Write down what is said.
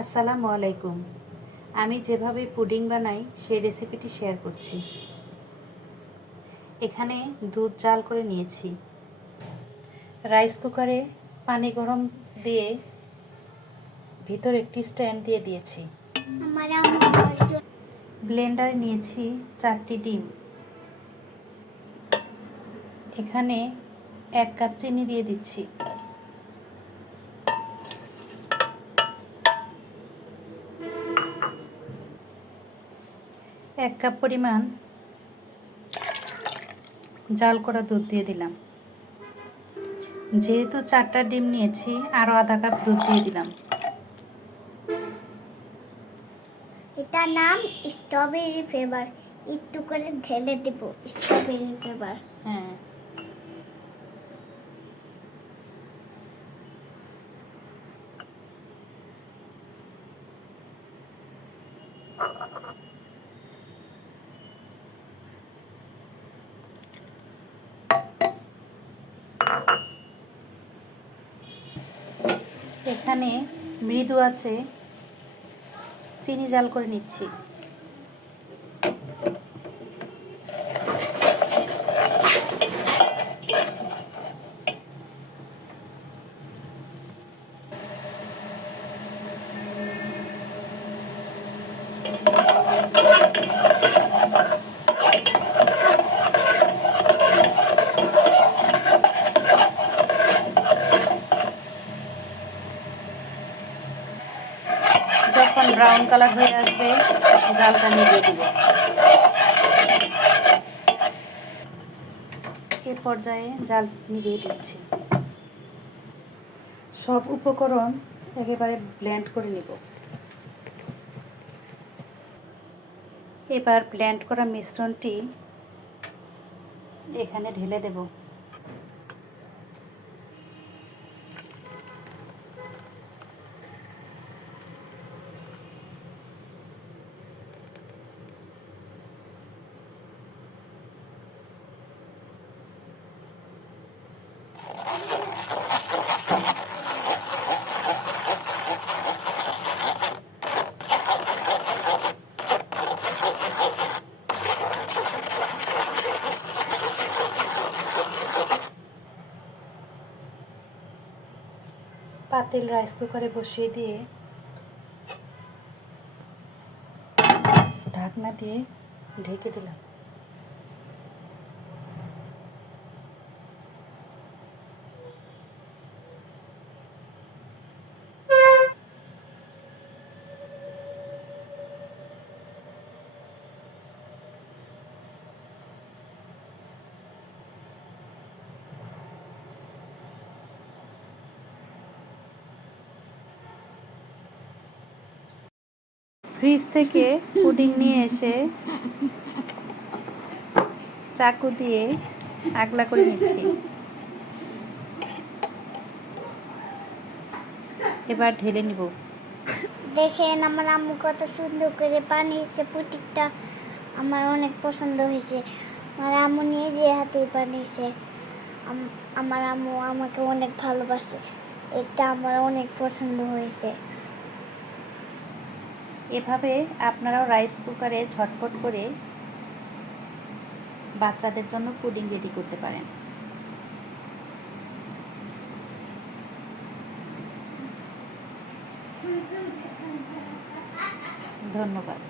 আসসালামু আলাইকুম। আমি যেভাবে পুডিং বানাই সেই রেসিপিটি শেয়ার করছি। এখানে দুধ জাল করে নিয়েছি। রাইস কুকারে পানি গরম দিয়ে ভিতর একটি স্ট্যান্ড দিয়ে দিয়েছি। ব্লেন্ডারে নিয়েছি চারটি ডিম। এখানে এক কাপ চিনি দিয়ে দিচ্ছি। এক কাপ পরিমাণ জাল করা দুধ দিয়ে দিলাম। যেহেতু চারটা ডিম নিয়েছি আরও আধা কাপ দুধ দিয়ে দিলাম। এটার নাম স্ট্রবেরি ফ্লেভার একটু করে ঢেলে দেব স্ট্রবেরি ফ্লেভার হ্যাঁ। এখানে মৃদু আছে চিনি জাল করে নিচ্ছি। ব্রাউন কালার হয়ে আসবে, জালটা নিভিয়ে দিব। এ পর্যায়ে জাল নিভিয়ে দিচ্ছি। সব উপকরণ একেবারে ব্লেন্ড করে নিব। এবার ব্লেন্ড করা মিশ্রণটি এখানে ঢেলে দেব। পাতিল রাইস কুকারে বসিয়ে দিয়ে ঢাকনা দিয়ে ঢেকে দিলাম। ফ্রিজ থেকে পুডিং নিয়ে এসে চাকু দিয়ে আগলা করে নিচ্ছি। এবার ঢেলে নিব। দেখেন, আমার আম্মু কত সুন্দর করে বানিয়েছে পুটিকটা। আমার অনেক পছন্দ হয়েছে। আমার আম্মু নিজে হাতে বানিয়েছে। আম- আমার আম্মু আমাকে অনেক ভালোবাসে। এটা আমার অনেক পছন্দ হয়েছে। এভাবে আপনারাও রাইস কুকারে ঝটপট করে বাচ্চাদের জন্য পুডিং রেডি করতে পারেন। ধন্যবাদ।